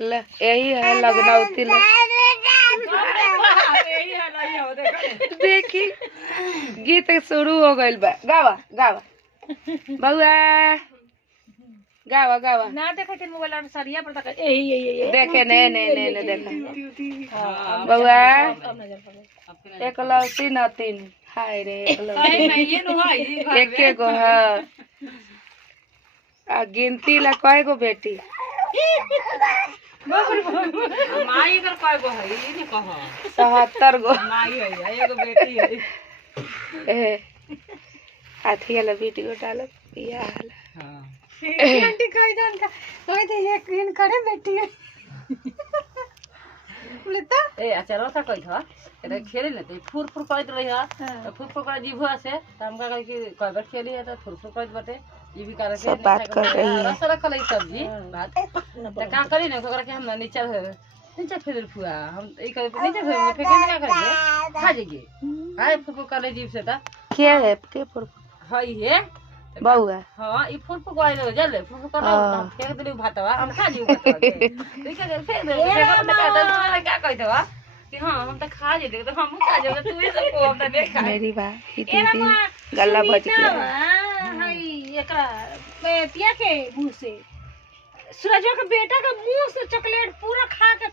यही है लगनौती देखी गीत शुरू हो गइल बा। गावा गावा बउआ गावा गावा ना देखे थे मोबाइल और सरिया पर तक यही देखे ने देखे बउआ एकलौती नतीन हाय रे एके गो है आ गिनती ला कय गो बेटी माई कर कय गो है ई ने कह 77 गो माई है एगो बेटी है ए आथिया ला वीडियो डालत बिया हला हां आंटी कोई दे एक दिन करे बेटी है लेता ए अच्छा रोता कोई था एटा खेले न त फुर फुर करत रही है तो फुर फुर कर जीभो से त हम का कि कई बार खेली है तो फुर फुर करत बाटे ई भी करे सब बात कर रही है रस रखल है सब्जी बात त का करी न ओकरा के हम नीचे फेर फुआ हम ई करे नीचे फेर फेंके ना करिए खा जाइए हाय फुर फुर कर ले जीभ से त के फुर हई है बउआ हां ई फुर फुर कोई न जले फुर फुर कर हम फेंक देली भातवा हम खा जीव भातवा ठीक है फेंक दे क्या कहत बा कि हां हम त खा जेते तो हम खा जेते तू ही सब को हम त नहीं खा मेरी बा दीदी गल्ला बज गया हई एकरा पिया के मुंह से सूरजवा के बेटा के मुंह से चॉकलेट पूरा खा के